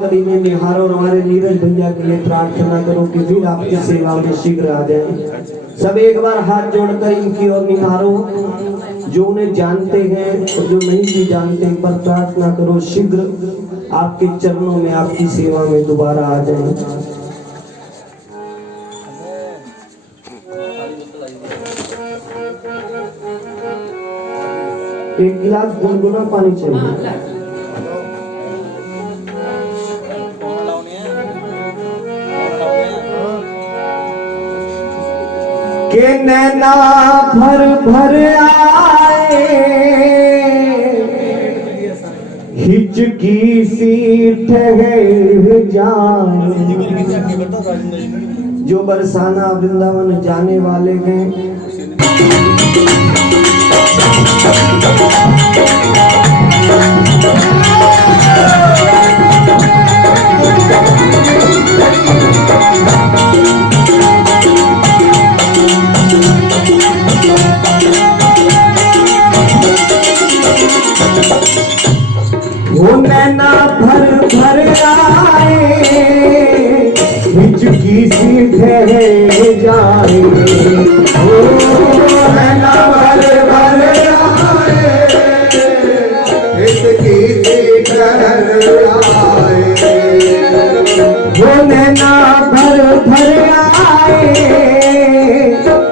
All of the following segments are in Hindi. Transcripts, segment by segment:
कड़ी में निहारो और हमारे नीरज भैया के लिए प्रार्थना करो कि फिर आपकी सेवा में शीघ्र आ जाए। सब एक बार हाथ जोड़कर इनकी ओर निहारो, जो उन्हें जानते हैं और जो नहीं भी जानते, पर प्रार्थना करो शीघ्र आपके चरणों में आपकी सेवा में दोबारा आ जाए। एक गिलास गुनगुना पानी चाहिए। के नैना भर भर आए, हिचकी सी ठहर जाए। जो बरसाना वृंदावन जाने वाले हैं, वो नैना भर भर आए, हिचकी सी ठहर जाए। वो नैना भर भर आए, हिचकी सी ठहर आए। वो नैना भर भर आए,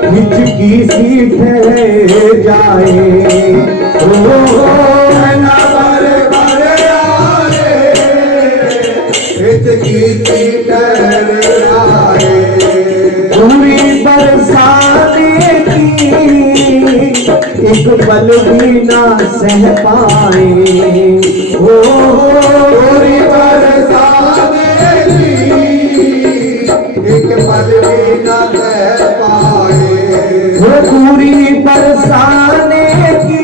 हिचकी सी ठहर जाए। ओ नैना पूरी बरसाने की एक पल भी ना सह पाए। ओ पूरी बरसाने की एक पल भी ना सह पाए। वो पूरी बरसाने की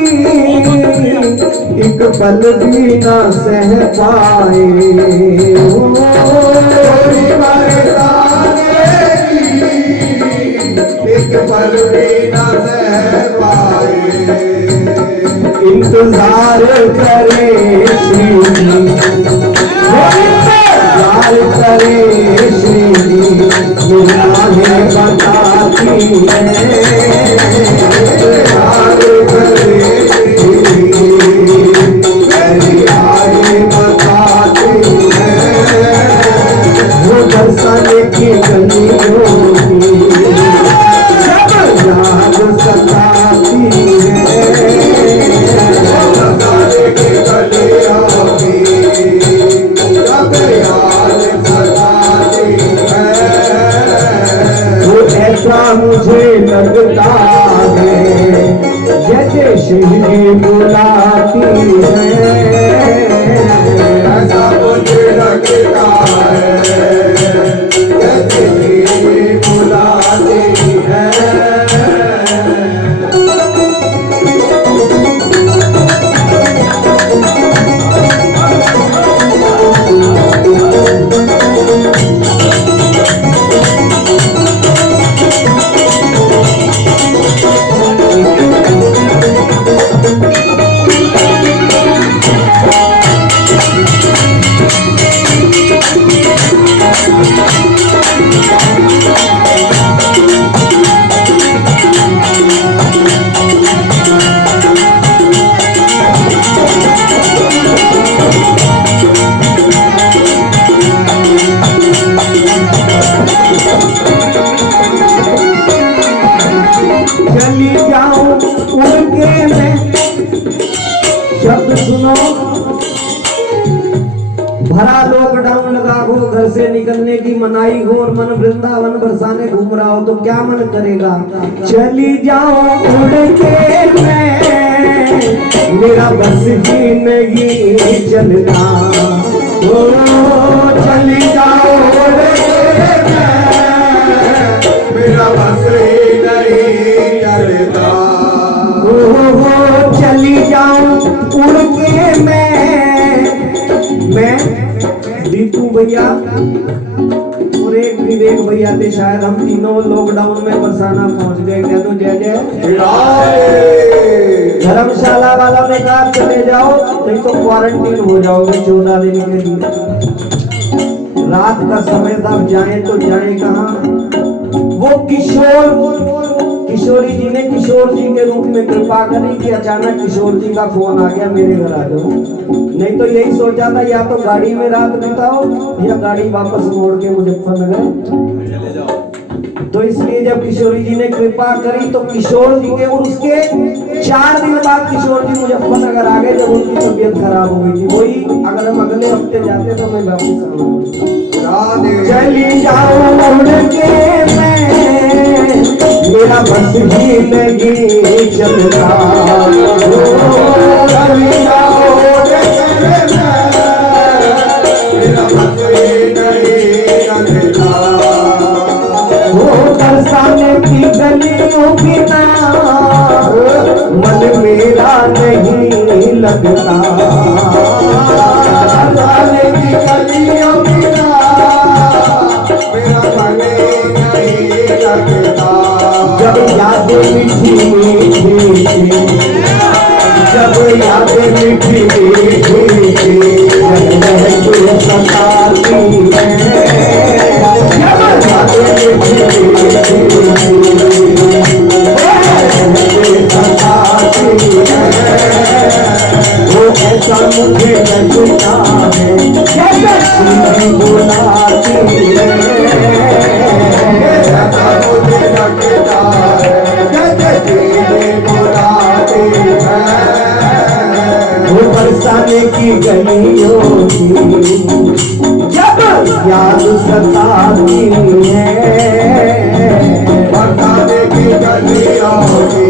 एक पल भी ना सह पाए। पूरी बरसाने की एक पल भी ना सह पाए। इंतजार करे श्री, इंतजार करे श्री, निगाहें बताती है। इंतजार करे बरसाने की गलियों की जब याद सताती है। बरसाने की गलियों की जब याद सताती है। वो ऐसा मुझे लगता है जैसे शहीदी बुलाती है। ऐसा मुझे लगता है भरा लॉकडाउन लगा हो, घर से निकलने की मनाही हो और मन वृंदावन बरसाने घूम रहा हो तो क्या मन करेगा? चली जाओ उड़ के मैं, मेरा बस ही नहीं चलता। ओ चली जाओ उड़ के मैं, मेरा बस ही नहीं चलता। ओ चली जाऊं उड़ के मैं दीपू भैया और एक विवेक भैया थे, शायद हम तीनों लॉकडाउन में बरसाना पहुंच गए। क्या तो जय जय। धर्मशाला वाला ने कहा चले जाओ नहीं तो क्वारंटीन हो जाओगे 14 दिन के लिए। रात का समय था, जाए तो जाए कहाँ। वो किशोरी जी ने किशोर जी के रूप में कृपा करी कि अचानक किशोर जी का फोन आ गया, मेरे घर आ जाओ। नहीं तो यही सोचा था या तो गाड़ी में रात बिताओ या गाड़ी वापस मोड़ के मुजफ्फरनगर चले जाओ। तो इसलिए जब किशोरी जी ने कृपा करी तो किशोर जी के, और उसके 4 दिन बाद किशोर जी मुजफ्फरनगर आ गए जब उनकी तबीयत खराब हो गई थी। वही अगर हम अगले हफ्ते जाते तो मैं वापस आऊंगा। चली जाओ उड़ के मैं, मेरा बस ही नहीं चलता। चली जाओ उड़ के मैं, मेरा बस ही नहीं चलता। बरसाने की गलियों की ना मन मेरा नहीं लगता। बरसाने की गलियों की ना मेरा मन नहीं लगता। जब यादें मीठी मीठी, जब यादें मीठी मीठी सताती है, वो ऐसा मुझे लगता है जैसे बुलाती है, ऐसा मुझे लगता है जैसे बुलाती है। वो बरसाने की गलियों की जब याद सताती है, बरसाने की गलियों की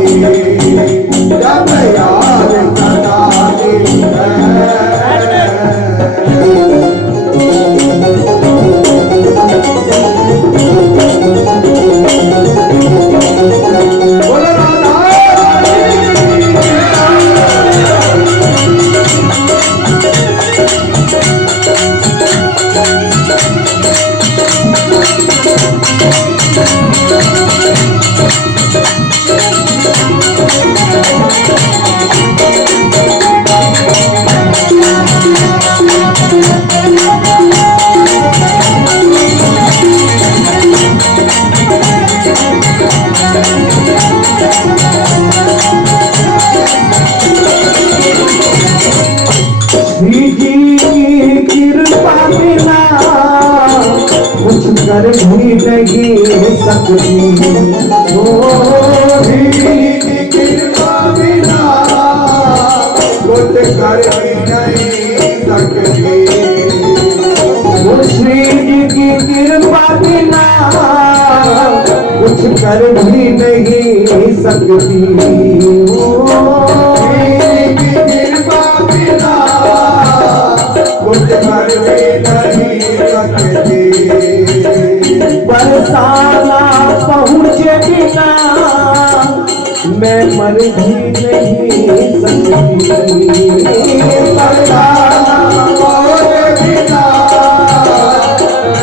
जब याद सताती है। कर भी नहीं सकती कृपा बिना, कुछ कर भी नहीं सकती। श्री जी की कृपा बिना कुछ कर भी नहीं सकती। कृपा बिना कुछ कर भी नहीं सकती। बरसाना पहुँचे बिना मैं मर भी नहीं सकती। बरसाना पहुँचे बिना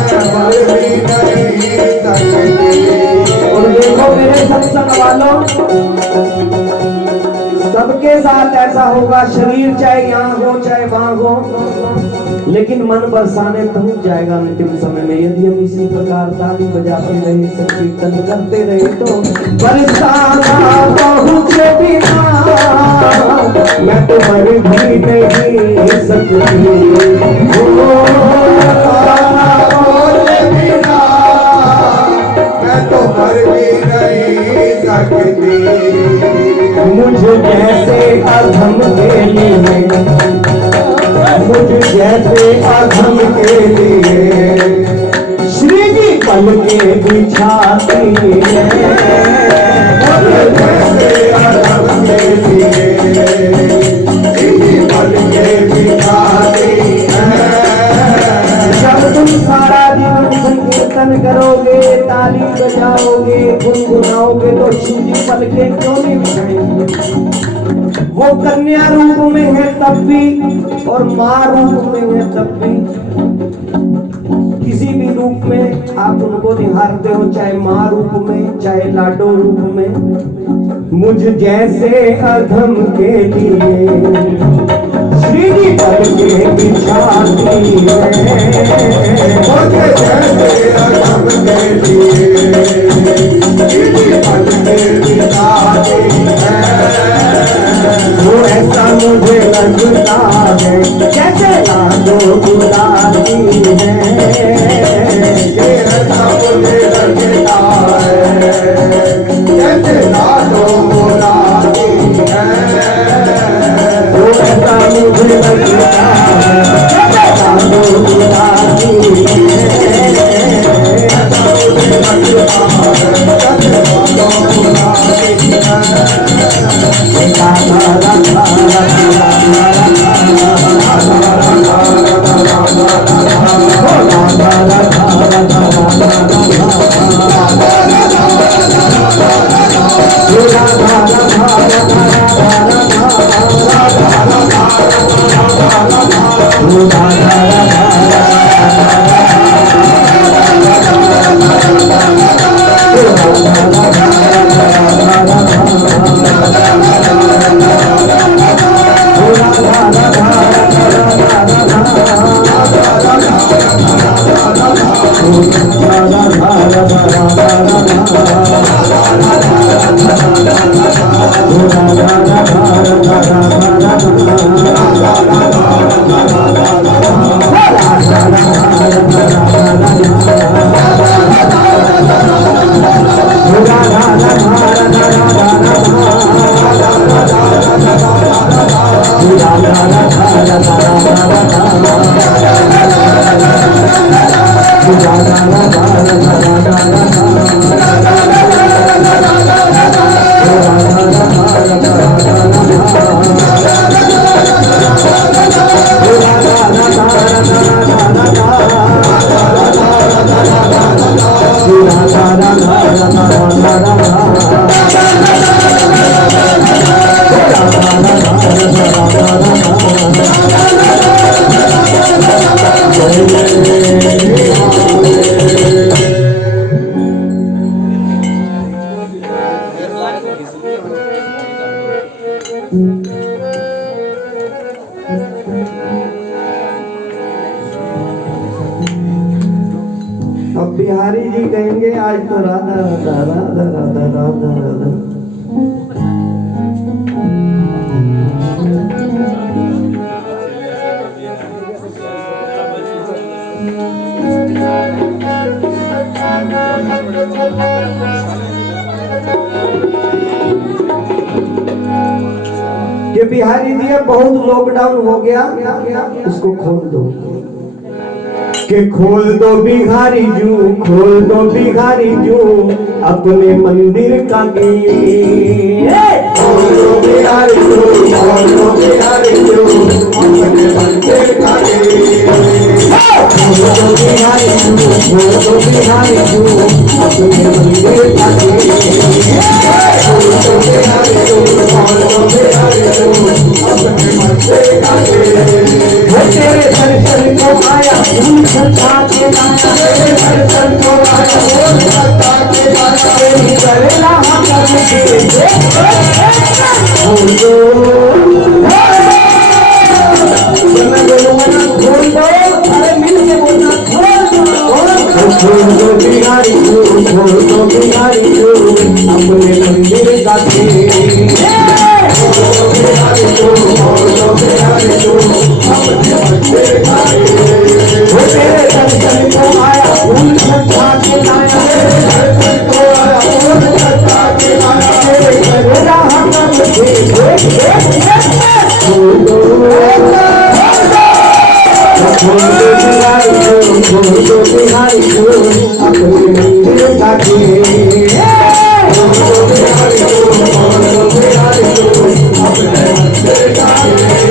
मैं मर भी नहीं सकती। और देखो मेरे सत्संग वालों, सबके साथ ऐसा होगा, शरीर चाहे यहाँ हो चाहे वहां हो, लेकिन मन बरसाने पहुंच जाएगा अंतिम समय में। यदि हम इसी प्रकार ताली बजाते रहे, संकीर्तन करते रहे तो बरसाना पहुंचे बिना मैं तो मर भी नहीं सकती। बरसाना पहुंचे बिना मैं तो मर भी नहीं सकती। मुझे जैसे अधम के लिए, मुझे जैसे अधम के लिए श्री जी पल के बिछाती है। मुझे जैसे अधम के लिए श्री जी पल के बिछाती है। जब तुम सारा दिन संकीर्तन करोगे, ताली बजाओगे, गुनगुनाओगे तो शिव जी पल के क्यों नहीं बिछाएंगे। वो कन्या रूप में है तब भी और माँ रूप में है तब भी। किसी भी रूप में आप उनको निहारते हो, चाहे माँ रूप में चाहे लाडो रूप में। मुझ जैसे अधम के लिए श्री जी पल के बिछाती है। अब बिहारी जी कहेंगे आज तो राधा राधा राधा राधा राधा राधा। कि बिहारी जी बहुत लॉकडाउन हो गया, इसको खोल दो के खोल दो बिहारी जू, खोल दो बिहारी जू अपने मंदिर का गेट। खोल दो बिहारी जू, खोल दो बिहारी जू अपने मंदिर का गेट। खोल दो बिहारी जू, खोल दो बिहारी जू अपने मंदिर का गेट। खोल दो बिहारी जू, खोल दो बिहारी जू अपने मंदिर का गेट। तेरे दर्शन को आया फूल सजा के लाया, तेरे दर्शन को आया फूल सजा के लाया, तेरी करेला हम करके खोल दो, मैं बोलूँगा ना खोल दो, अरे मिल के बोलना खोल दो बिहारी जू, खोल दो बिहारी जू अपने मंदिर का गेट। खोल दो बिहारी जू, खोल दो बिहारी जू अपने मंदिर का गेट। वो तेरे दर्शन को आया फूल सजा के लाया, तेरे दर्शन को आया फूल सजा के लाया, तेरे करेला हम करके खोल दो, खोल दो बिहारी जू, खोल दो बिहारी जू अपने मंदिर का गेट। खोल दो बिहारी जू, खोल दो बिहारी जू अपने मंदिर का गेट।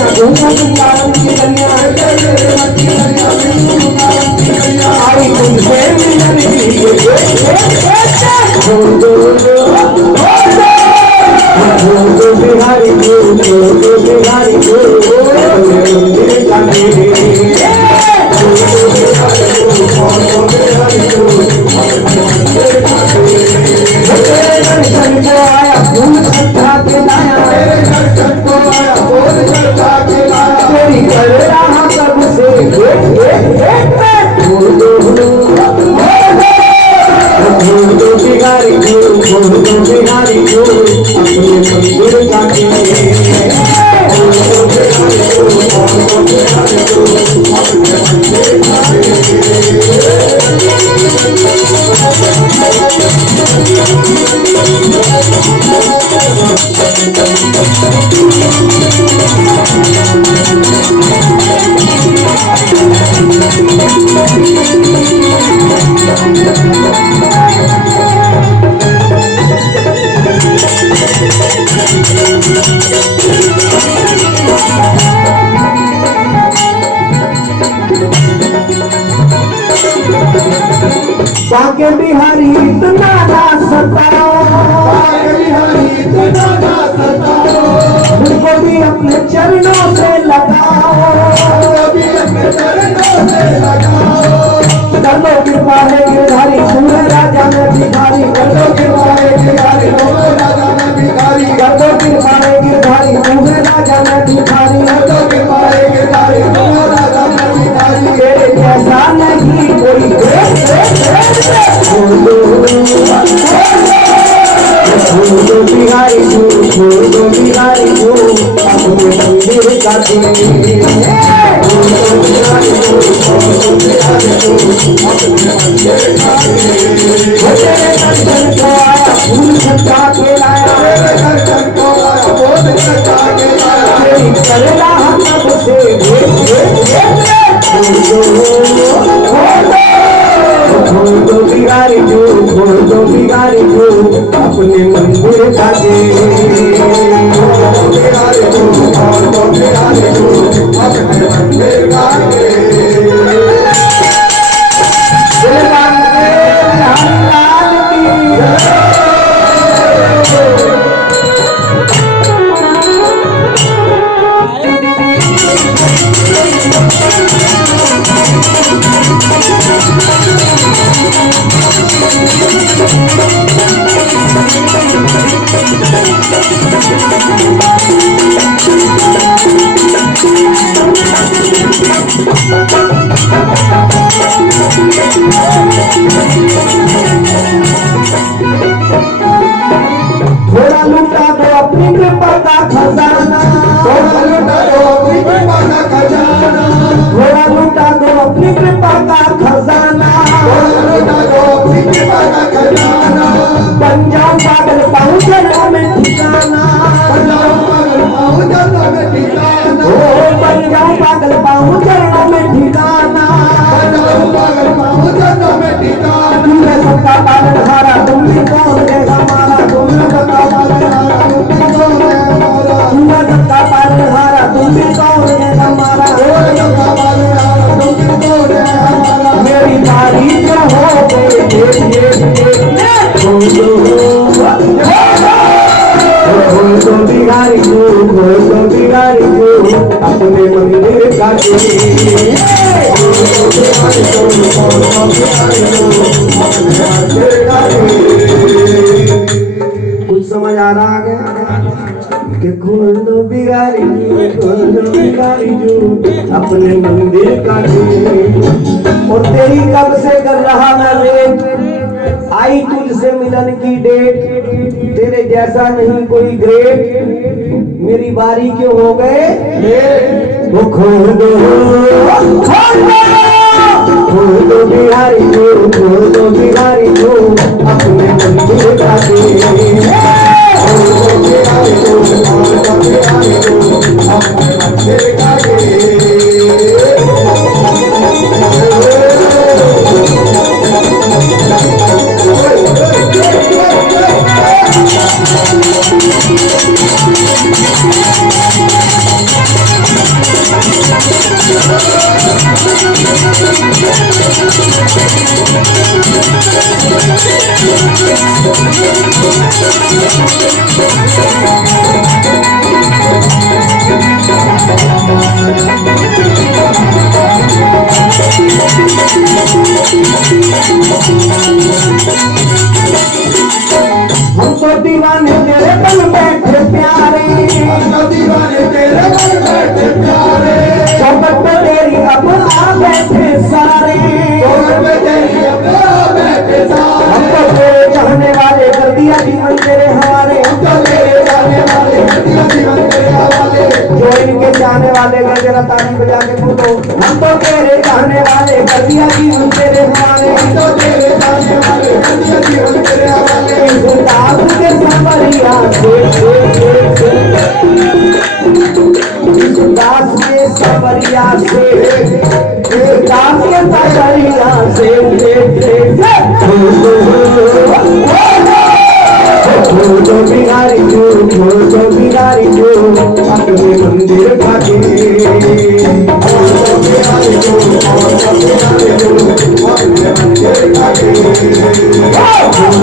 गलियां घूमो वृंदावन की गलियां आई तुमसे मिलन बिहारी बिहारी आया फूल सजा के लाया तेरी कर रहा कब से बिहारी बिहारी अपने मंदिर जाके बाके बिहारी इतना ना सताओ मुझको भी अपने चरणों से लगाओ कर दो कृपा है गिरधारी पूरे राजा में भिखारी कर दो कृपा है गिरधारी पूरे राजा में भिखारी कर दो कृपा है गिरधारी पूरे राजा में भिखारी कर दो कृपा है गिरधारी पूरे राजा में भिखारी तेरे जैसा नहीं कोई बिहारी अपने मंदिर का फूल सजा के लाया चलेला हम से बिहारी जो अपने मंदिर जाके अपने मंदिर जाके थोड़ा लूटा दो अपनी कृपा का खजाना थोड़ा लूटा दो अपनी कृपा का खजाना थोड़ा लूटा दो अपनी कृपा का खजाना थोड़ा लूटा दो अपनी कृपा का खजाना बन जाऊं पागल पाऊं जन्म में ठिकाना बन जाऊं पागल पाऊं जन्म में ठिकाना ओ बन जाऊं पागल पाऊं जन्म में ठिकाना बन जाऊं पागल पाऊं जन्म में ठिकाना तुमने सबका पालन हारा तुमने कौन देगा मारा तुमने सबका पालन हारा तुमने कौन देगा मारा तुमने सबका पालन हारा तुमने कौन देगा मारा तुमने सबका पालन हारा तुमने कौन देगा मारा मेरी बारी जो हो गई बिहारी जो अपने मंदिर का कुछ समझ आ रहा है कि खोल दो बिहारी जो अपने मंदिर का और तेरी कब से कर रहा मैं वेट आई तुझसे मिलन की डेट तेरे जैसा नहीं कोई ग्रेट मेरी बारी क्यों हो गए वो खोल दो बिहारी जो अपने मंदिर का हमको दीवाने तेरे बन बैठे प्यारे, हमको दीवाने तेरे बन बैठे प्यारे, चौखट पे तेरी अब आ बैठे सारे, चौखट पे तेरी अब आ बैठे सारे, हमको तेरे चाहने वाले कर दिया जीवन तेरे हवाले, हमको तेरे चाहने वाले कर दिया जीवन तेरे हवाले, जो इनके चाहने वाले का जरा ताली बजा के बोलो, हमको तेरे चाहने वाले कर दिया जीवन तेरे हवाले, हमको तेरे चाहने वाले कर दिया जीवन तेरे हवाले, इस दास के संवरिया से, इस दास के संवरिया से, इस दास के संवरिया से, जो बिहारी जो बिहारी जो अपने मंदिर भागे, जो बिहारी जो अपने मंदिर भागे,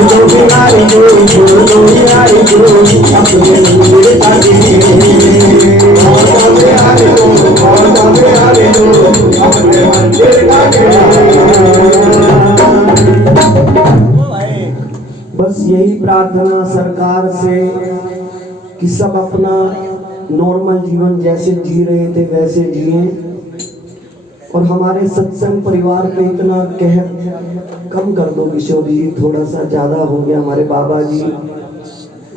जो बिहारी जो अपने मंदिर भागे, अपने मंदिर भागे। बस यही प्रार्थना सरकार से कि सब अपना नॉर्मल जीवन जैसे जी रहे थे वैसे जिए, और हमारे सत्संग परिवार पे इतना कहर कम कर दो किशोर जी, थोड़ा सा ज्यादा हो गया। हमारे बाबा जी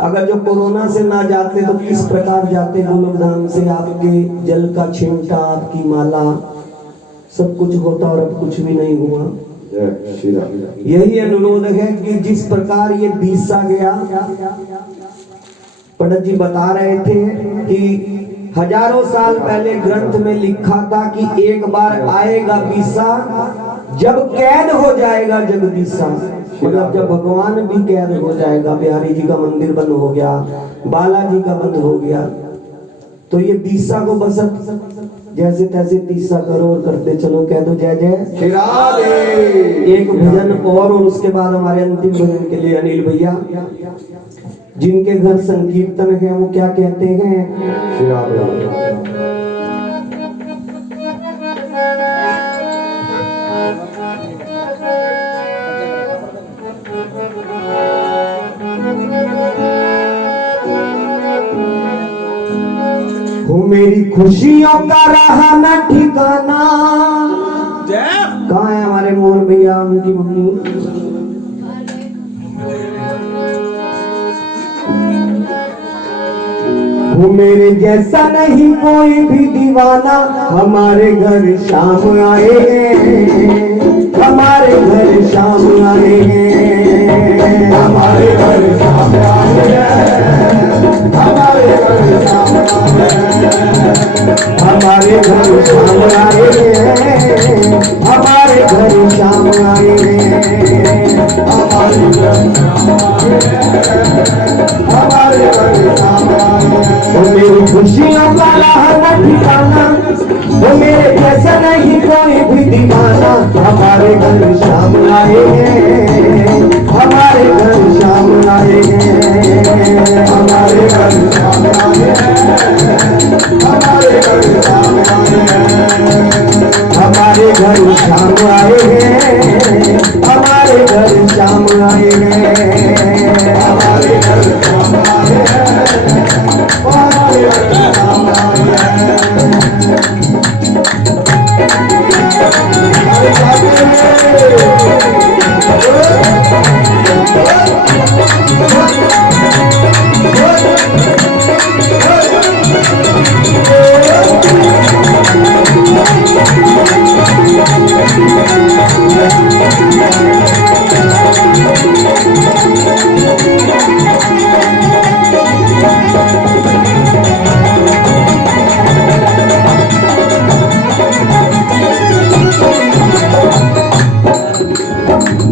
अगर जो कोरोना से ना जाते तो किस प्रकार जाते गोलोक धाम से, आपके जल का छिमटा, आपकी माला, सब कुछ होता और अब कुछ भी नहीं हुआ। यही अनुरोध है कि जिस प्रकार ये बीसा गया, पंडित जी बता रहे थे कि हजारों साल पहले ग्रंथ में लिखा था कि एक बार आएगा बीसा जब कैद हो जाएगा जगदीशा, मतलब जब भगवान भी कैद हो जाएगा। बिहारी जी का मंदिर बंद हो गया, बालाजी का बंद हो गया, तो ये बीसा को बस जैसे तैसे तीसा करो और करते चलो, कह दो जय जय श्री। एक भजन और उसके बाद हमारे अंतिम भजन के लिए अनिल भैया जिनके घर संकीर्तन है वो क्या कहते हैं, वो मेरी खुशियों का रहा न ठिकाना। कहाँ है हमारे मोहन भैया, उनकी मम्मी? वो मेरे जैसा नहीं कोई भी दीवाना, हमारे घर शाम आए हैं, हमारे घर शाम आए हैं, हमारे घर शाम आए हैं, हमारे घर शाम आए हैं, हमारे घर शाम आए हैं, हमारे घर शाम आए हैं, हमारे घर शाम आए हैं, हमारे घर शाम आए हैं। वो मेरी खुशियों का रहा ठिकाना, वो मेरे जैसा नहीं कोई भी दीवाना, हमारे घर शाम आए हैं, हमारे घर शाम आए हैं, हमारे घर शाम आए हैं, हमारे घर शाम आए हैं, हमारे घर शाम आए हैं, हमारे घर शाम आए हैं, हमारे घर शाम आए हैं, हमारे घर शाम आए हैं।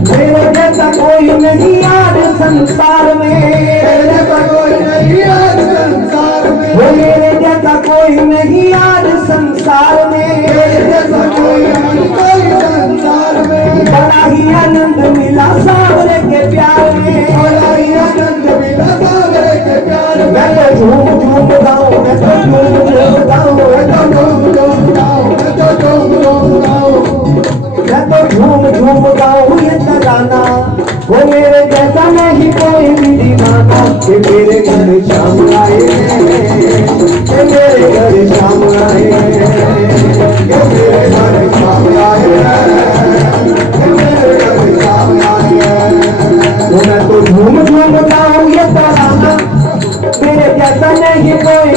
मेरे जैसा कोई नहीं आज संसार में, तेरे पर कोई नहीं आज संसार में, वो मेरे जैसा कोई नहीं आज संसार में, तेरे जैसा कोई संसार में, बड़ा ही आनंद मिला सावरे के प्यार में, बड़ा ही आनंद मिला सावरे के प्यार में। मैं तो झूम झूम गाऊं, मैं तो झूम झूम गाऊं, मैं तो झूम झूम गाऊं, मैं तो झूम झूम गाऊं, मैं तो झूम झूम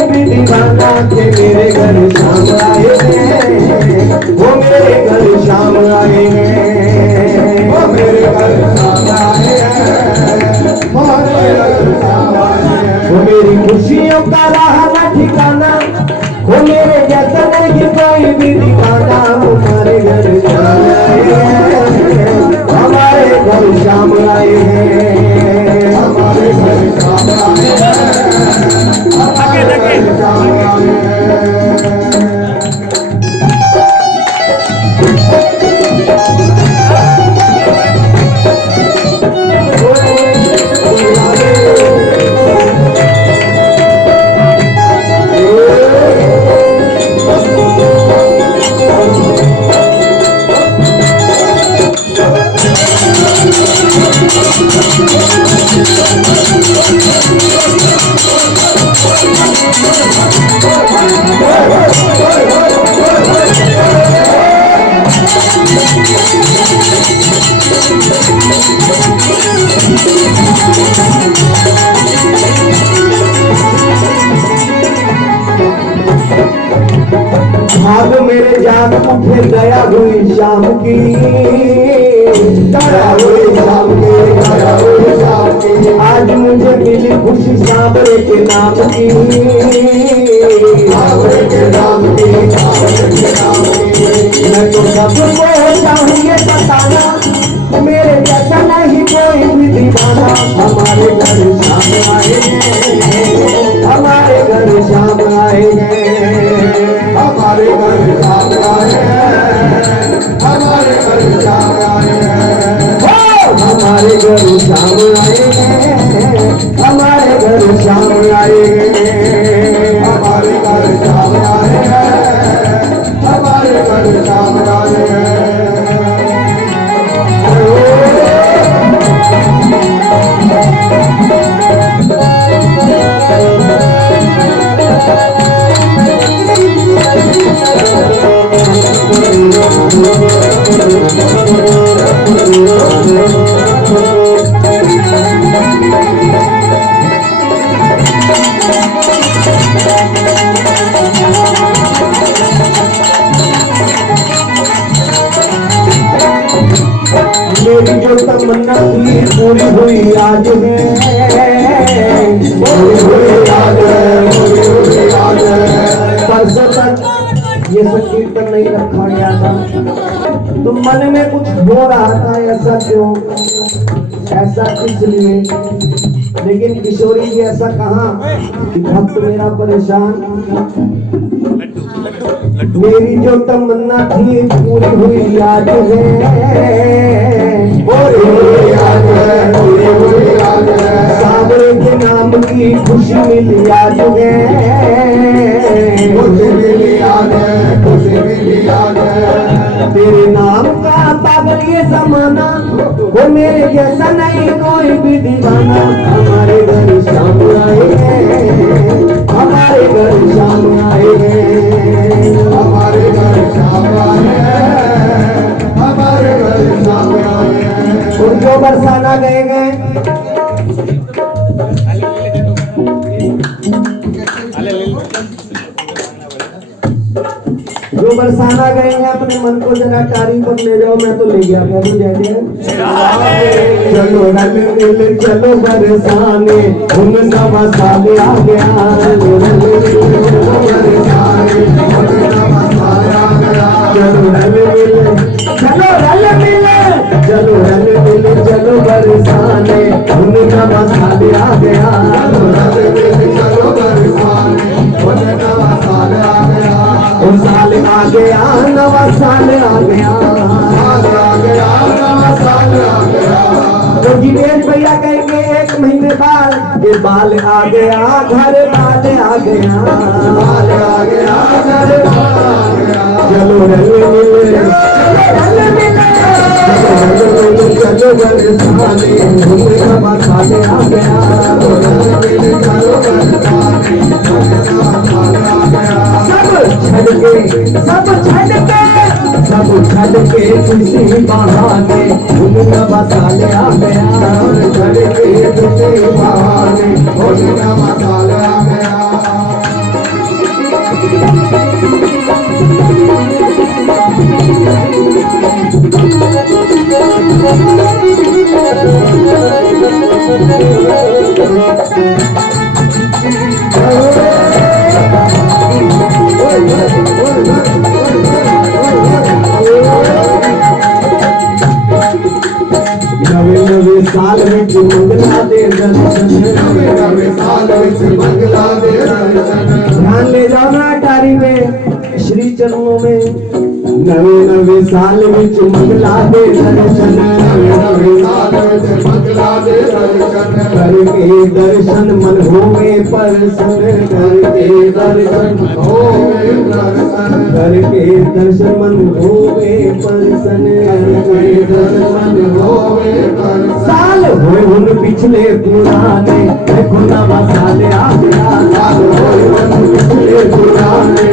भी दीवाना के मेरे घर शाम आए हैं, वो मेरे घर शाम आए हैं, वो मेरे घर शाम आए हैं, वो मेरे घर शाम आए हैं। वो मेरी खुशियों का रहा न ठिकाना, वो मेरे जैसा नहीं कोई भी दीवाना, हमारे घर शाम आए हैं, हमारे घर शाम आए हैं, हमारे घर शाम आए हैं, हमारे घर शाम आए हैं। भाग मेरे जाग उठे दया हुई शाम की, दया हुई शाम की, दया हुई शाम की। आज मुझे मिली खुशी सांवरे के नाम की, सांवरे के नाम की, सांवरे के नाम की। मैं तो सबको चाहिए बताना, मेरे जैसा नहीं कोई भी दीवाना, हमारे घर शाम आए हैं, हमारे घर शाम आए हैं, हमारे घर शाम आए हैं, हमारे घर शाम आए हैं। हमारे घर शाम आए हैं, हमारे घर शाम आए हैं, हमारे घर शाम आए हैं, हमारे घर शाम आए हैं। मेरी जो तमन्ना थी पूरी हुई आज है, पूरी हुई आज है, पूरी हुई आज है। परसों तक ये संकीर्तन नहीं रखा गया था, तो मन में कुछ हो रहा था, ऐसा क्यों, ऐसा इसलिए, लेकिन किशोरी जी ऐसा कहा कि भक्त मेरा परेशान, मेरी जो तमन्ना थी पूरी हुई आज है, पूरी हुई आज है, पूरी हुई आज है। सांवरे के नाम की खुशी मिली आज है, खुशी मिली आज है, खुशी मिली आज है। तेरे नाम का पागल ये जमाना, वो मेरे जैसा नहीं कोई भी दीवाना, हमारे घर शाम आए हैं, हमारे घर शाम आए हैं, हमारे घर शाम आए हैं, हमारे घर शाम आए हैं। और जो बरसाना गए जो बरसाना गए हैं, अपने मन को जरा टारी पर ले जाओ, मैं तो ले गया क्या तो जैसे चलो रल मिल चलो बरसाने, उनका मसाले आ गया, चलो रल मिल चलो बरसाने, चलो रल मिल चलो रल मिल चलो रल मिल चलो बरसाने, उनका मसाले आ गया, चलो बरसाने, उनका मसाले आ गया। और साल आ गया, नवा साल आ गया, साल आ गया, नवा साल आ गया। तो जिनेश भैया कहेंगे एक महीने बाद ये बाल आ गया, घर बाल आ गया, बाल आ गया, घर बाल आ गया। चलो रल मिल चलो बरसाने, उनका मसाले आ गया, चलो बरसाने, उनका मसाले आ गया। सब छड़ के किसी बहाने, उनका मसाले आ गया, छड़ के किसी बहाने, उनका मसाले आ गया। नवे नवे साल विच मंगला दे दर्शन नवे नवे साल विच मंगला दे दर्शन ध्यान ले जाना अटारी में श्री चरणों में नवे नवे साल विच मंगला दे दर्शन नवे नवे साल विच मंगला दे दर्शन करके दर्शन मन होवे परसन करके दर्शन होवे दर्शन करके दर्शन मन होवे परसन करके दर्शन मन होवे दर्शन साल होए हुन पिछले पुराने देखो नवा साल आ गया साल होए हुन पिछले पुराने